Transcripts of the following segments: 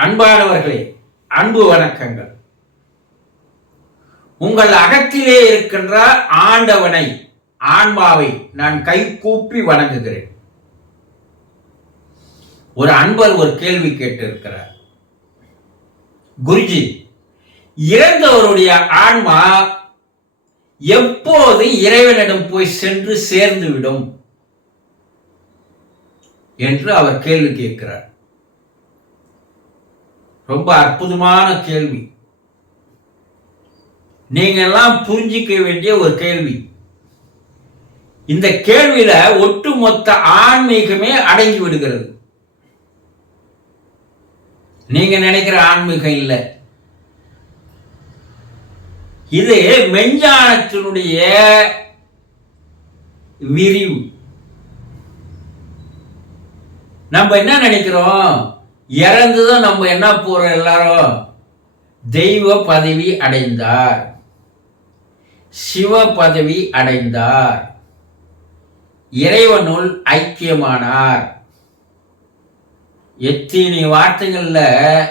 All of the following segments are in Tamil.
அன்பானவர்களே அன்பு வணக்கங்கள். உங்கள் அகத்திலே இருக்கின்ற ஆண்டவனை ஆன்மாவை நான் கை கூப்பி வணங்குகிறேன். ஒரு அன்பர் ஒரு கேள்வி கேட்டிருக்கிறார். குருஜி இறந்தவருடைய ஆன்மா எப்போது இறைவனிடம் போய் சென்று சேர்ந்துவிடும்? என்று அவர் கேள்வி கேட்கிறார். ரொம்ப அற்புதமான கேள்வி. நீங்க எல்லாம் புரிஞ்சிக்க வேண்டிய ஒரு கேள்வி. இந்த கேள்வியில ஒட்டுமொத்த ஆன்மீகமே அடங்கி விடுகிறது. நீங்க நினைக்கிற ஆன்மீகம் இல்லை. இது மெஞ்ஞானத்தினுடைய விரிவு. நம்ம என்ன நினைக்கிறோம்? இறந்துதான் நம்ம என்ன போறோம் எல்லாரும்? தெய்வ பதவி அடைந்தார். சிவ பதவி அடைந்தார். இறைவனுள் ஐக்கியமானார். எத்தனை வார்த்தைகளில்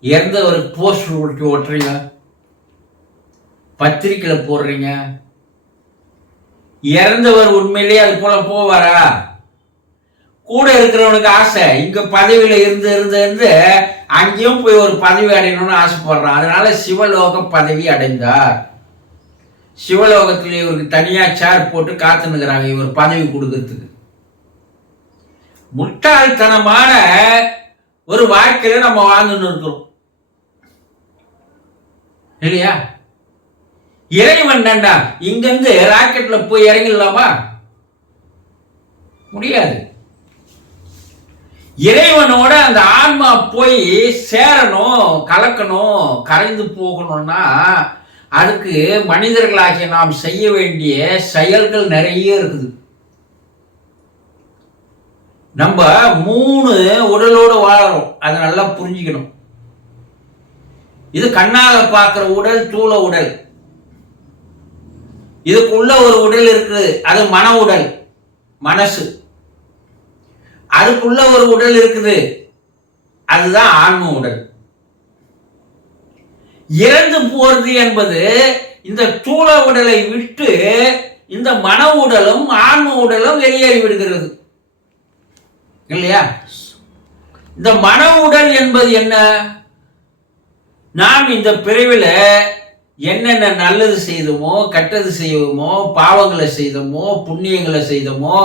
இறந்தவர் போஸ்டர் ஒட்டி ஓட்டுறீங்க பத்திரிக்கையில் போடுறீங்க? இறந்தவர் உண்மையிலேயே அது போல போவாரா? கூட இருக்கிறவனுக்கு ஆசை. இங்க பதவியில இருந்து இருந்து இருந்து அங்கேயும் போய் ஒரு பதவி அடையணும்னு ஆசைப்படுறான். அதனால சிவலோக பதவி அடைந்தார். சிவலோகத்தில் இவருக்கு தனியா சேர் போட்டு காத்துனுக்குறாங்க இவர் பதவி கொடுக்கறதுக்கு. முட்டாள்தனமான ஒரு வாழ்க்கையில நம்ம வாழ்ந்துன்னு இருக்கிறோம். இல்லையா? இறைவன் தான்டா இங்கிருந்து ராக்கெட்ல போய் இறங்கிடலாமா? முடியாது. இறைவனோட அந்த ஆன்மா போய் சேரணும் கலக்கணும் கரைந்து போகணும்னா அதுக்கு மனிதர்களாகிய நாம் செய்ய வேண்டிய செயல்கள் நிறைய இருக்குது. நம்ம மூணு உடலோடு வாழறோம். அதை நல்லா புரிஞ்சுக்கணும். இது கண்ணால பார்க்குற உடல் தூள உடல். இதுக்குள்ள ஒரு உடல் இருக்குது. அது மன உடல் மனசு. அதுக்குள்ள ஒரு உடல் இருக்குது. அதுதான் ஆன்ம உடல். இறந்து போறது என்பது இந்த தூள உடலை விட்டு இந்த மன உடலும் ஆன்ம உடலும் வெளியேறி விடுகிறது. இல்லையா? இந்த மன உடல் என்பது என்ன? நாம் இந்த பிரிவில் என்னென்ன நல்லது செய்தோமோ கெட்டது செய்வோமோ பாவங்களை செய்தோமோ புண்ணியங்களை செய்தோமோ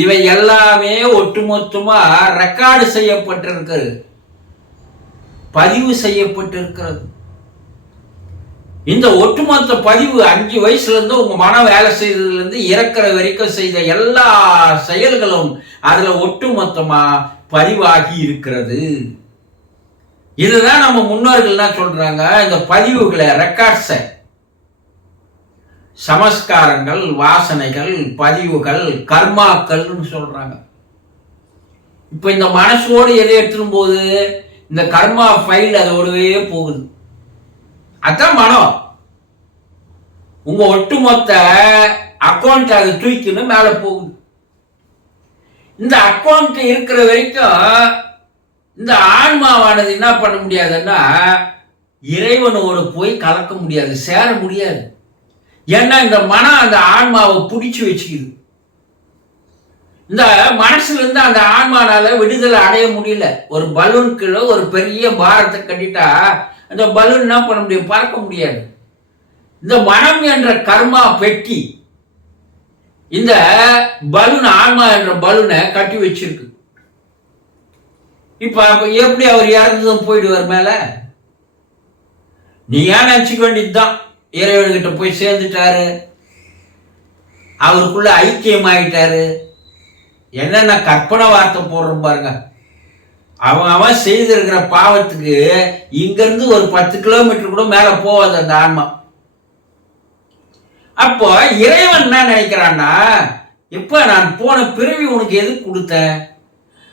இவை எல்லாமே ஒட்டுமொத்தமா ரெக்கார்டு செய்யப்பட்டிருக்கிறது. பதிவு செய்யப்பட்டிருக்கிறது. இந்த ஒட்டுமொத்த பதிவு அஞ்சு வயசுல இருந்து உங்க மனம் வேலை செய்ததுல இருந்து இறக்குற வரைக்கும் செய்த எல்லா செயல்களும் அதுல ஒட்டுமொத்தமா பதிவாகி இருக்கிறது. இதுதான் நம்ம முன்னோர்கள் என்ன சொல்றாங்க? இந்த பதிவுகளை ரெக்கார்ட்ஸை சமஸ்காரங்கள் வாசனைகள் பதிவுகள் கர்மாக்கள்னு சொல்கிறாங்க இப்போ இந்த மனசோடு எதை எடுத்துடும் போது இந்த கர்மா ஃபைல் அதோடவே போகுது. அதான் மனம். உங்க ஒட்டுமொத்த அக்கௌண்ட் அதை தூக்கின்னு மேலே போகுது. இந்த அக்கௌண்ட் இருக்கிற வரைக்கும் இந்த ஆன்மாவானது என்ன பண்ண முடியாதுன்னா இறைவனோடு போய் கலக்க முடியாது சேர முடியாது. ஏன்னா இந்த மனம் அந்த ஆன்மாவை பிடிச்சி வச்சுக்குது. இந்த மனசுலேருந்து அந்த ஆன்மானால விடுதலை அடைய முடியல. ஒரு பலூனுக்குள்ள ஒரு பெரிய பாரத்தை கட்டிட்டா அந்த பலூன் என்ன பண்ண முடியும்? பறக்க முடியாது. இந்த மனம் என்ற கர்மா பெட்டி இந்த பலூன் ஆன்மா என்ற பலூனை கட்டி வச்சிருக்கு. இப்போ எப்படி அவர் இறந்ததும் போயிடுவார் மேலே? நீ ஏன் நினச்சிக்க வேண்டியதுதான்? இறைவன்கிட்ட போய் சேர்ந்துட்டாரு. அவருக்குள்ள ஐக்கியம் ஆயிட்டாரு. என்னென்ன கற்பனை வார்த்தை போடுறோம் பாருங்க. அவன் அவன் செய்திருக்கிற பாவத்துக்கு இங்கிருந்து ஒரு பத்து கிலோமீட்டர் கூட மேல போவாது அந்த ஆன்மா. அப்போ இறைவன் என்ன நினைக்கிறான்னா இப்ப நான் போன பிறவி உனக்கு எது கொடுத்தேன்?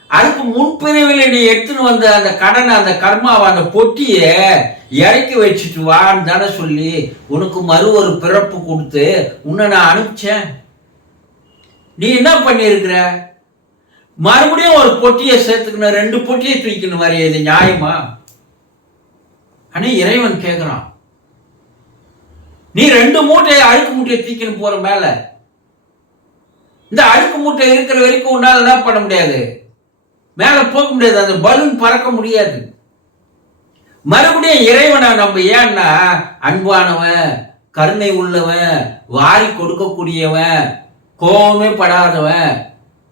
அதுக்கு முன்பிரிவில் நீ எடுத்துன்னு வந்த அந்த கடனை அந்த கர்மாவை அந்த பொட்டியை இறக்கி வச்சுட்டு வான்னு தானே சொல்லி உனக்கு மறு ஒரு பிறப்பு கொடுத்து உன்னை நான் அனுப்பிச்சேன். நீ என்ன பண்ணியிருக்கிற? மறுபடியும் ஒரு பொட்டியை சேர்த்துக்கணும் ரெண்டு பொட்டியை தூக்கணும் மாதிரி இது நியாயமா? ஆனால் இறைவன் கேட்குறான் நீ ரெண்டு மூட்டையை அழுக்கு மூட்டையை தூக்கின்னு போகிற மேலே. இந்த அழுக்கு மூட்டை இருக்கிற வரைக்கும் உன்னால் என்ன பண்ண முடியாது? மேல போக முடியாது. அந்த பலூன் பறக்க முடியாது. மறுபடியும் இறைவனை நம்ம ஏன்னா அன்பானவன் கருணை உள்ளவன் வாரி கொடுக்கக்கூடியவன் கோபமே படாதவன்.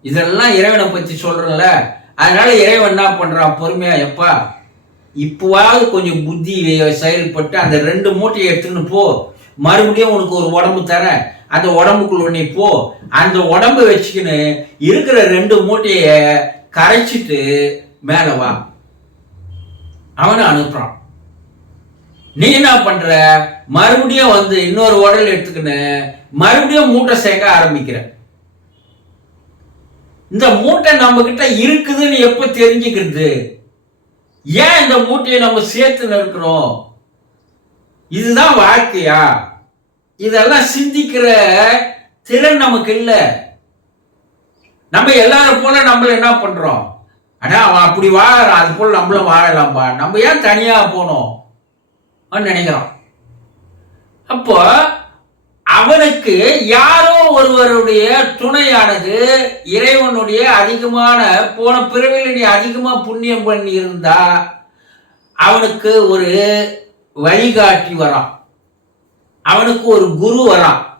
இதெல்லாம் இறைவனை பற்றி சொல்றல அதனால இறைவன் என்ன பண்றான்? பொறுமையா எப்பா இப்போவாவது கொஞ்சம் புத்தி செயல்பட்டு அந்த ரெண்டு மூட்டையை எடுத்துன்னு போ. மறுபடியும் உனக்கு ஒரு உடம்பு தரேன் அந்த உடம்புக்குள்ள நீ போ. அந்த உடம்பு வச்சுக்கின்னு இருக்கிற ரெண்டு மூட்டையை கரைச்சிட்டு மேலே வா. அவனை அனுப்புறான். நீ என்ன பண்ற? மறுபடியும் வந்து இன்னொரு உடல் எடுத்துக்கின்னு மறுபடியும் மூட்டை சேர்க்க ஆரம்பிக்கிற. இந்த மூட்டை நம்ம கிட்ட இருக்குதுன்னு எப்ப தெரிஞ்சுக்கிறது? ஏன் இந்த மூட்டையை நம்ம சேர்த்து நிற்கிறோம்? இதுதான் வாழ்க்கையா? இதெல்லாம் சிந்திக்கிற திறன் நமக்கு இல்லை. நம்ம எல்லாரும் போல நம்மள என்ன பண்றோம்? அடா அவன் அப்படி வாழறான் அது போல நம்மளும் வாழலாம்பா. நம்ம ஏன் தனியா போனோம்? நினைக்கிறான். அப்போ அவனுக்கு யாரோ ஒருவருடைய துணையானது இறைவனுடைய அதிகமான போன பிறவில நீ அதிகமா புண்ணியம் பண்ணி இருந்தா அவனுக்கு ஒரு வழிகாட்டி வரான். அவனுக்கு ஒரு குரு வரான்.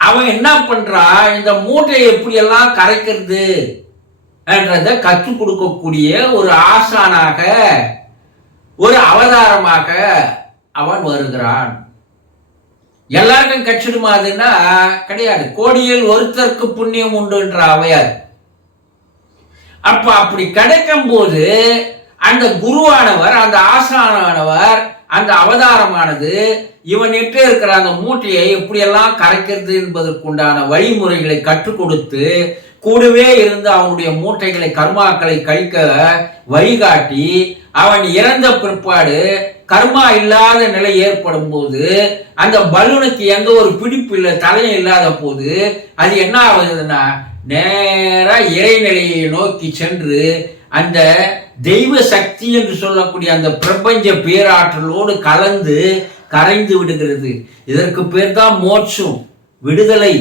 அவன் என்ன பண்றா? இந்த மூட்டையை எப்படியெல்லாம் கரைக்கிறது என்றதை கற்றுக் கொடுக்கக்கூடிய ஒரு ஆசானாக ஒரு அவதாரமாக அவன் வருகிறான். எல்லாருக்கும் கச்சிடுமா அதுன்னா கிடையாது. கோடியில் ஒருத்தருக்கு புண்ணியம் உண்டு என்ற அவையார் அப்ப அப்படி கிடைக்கும் போது அந்த குருவானவர் அந்த ஆசானானவர் அந்த அவதாரமானது இவன் இட்டு இருக்கிற அந்த மூட்டையை எப்படியெல்லாம் கரைக்கிறது என்பதற்குண்டான வழிமுறைகளை கற்றுக் கொடுத்து கூடவே இருந்து அவனுடைய மூட்டைகளை கர்மாக்களை கழிக்க வழிகாட்டி அவன் இறந்த பிற்பாடு கர்மா இல்லாத நிலை ஏற்படும் போது அந்த பலூனுக்கு எந்த ஒரு பிடிப்பு இல்லை தலையும் இல்லாத போது அது என்ன ஆகுதுன்னா நேராக இறைநிலையை நோக்கி சென்று அந்த தெய்வ சக்தி என்று சொல்லக்கூடிய அந்த பிரபஞ்ச பேராற்றலோடு கலந்து கரைந்து விடுகிறது. இதற்கு பேர் தான் மோட்சம். விடுதலை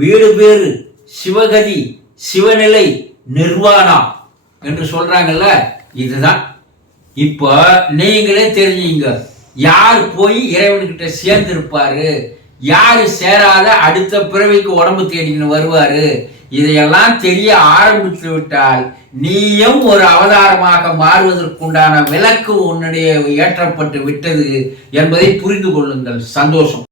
வீடு பேறு சிவகதி சிவநிலை நிர்வாணா என்று சொல்றாங்கல்ல? இதுதான். இப்போ நீங்களே தெரிஞ்சுங்க. யார் போய் இறைவன்கிட்ட சேர்ந்திருப்பாரு? யார் சேராத அடுத்த பிறவிக்கு உடம்பு தேடின்னு வருவாரு? இதையெல்லாம் தெரிய ஆரம்பித்து விட்டால் நீயும் ஒரு அவதாரமாக மாறுவதற்குண்டான விளக்கு உன்னுடைய ஏற்றப்பட்டு விட்டது என்பதை புரிந்து கொள்ளுங்கள். சந்தோஷம்.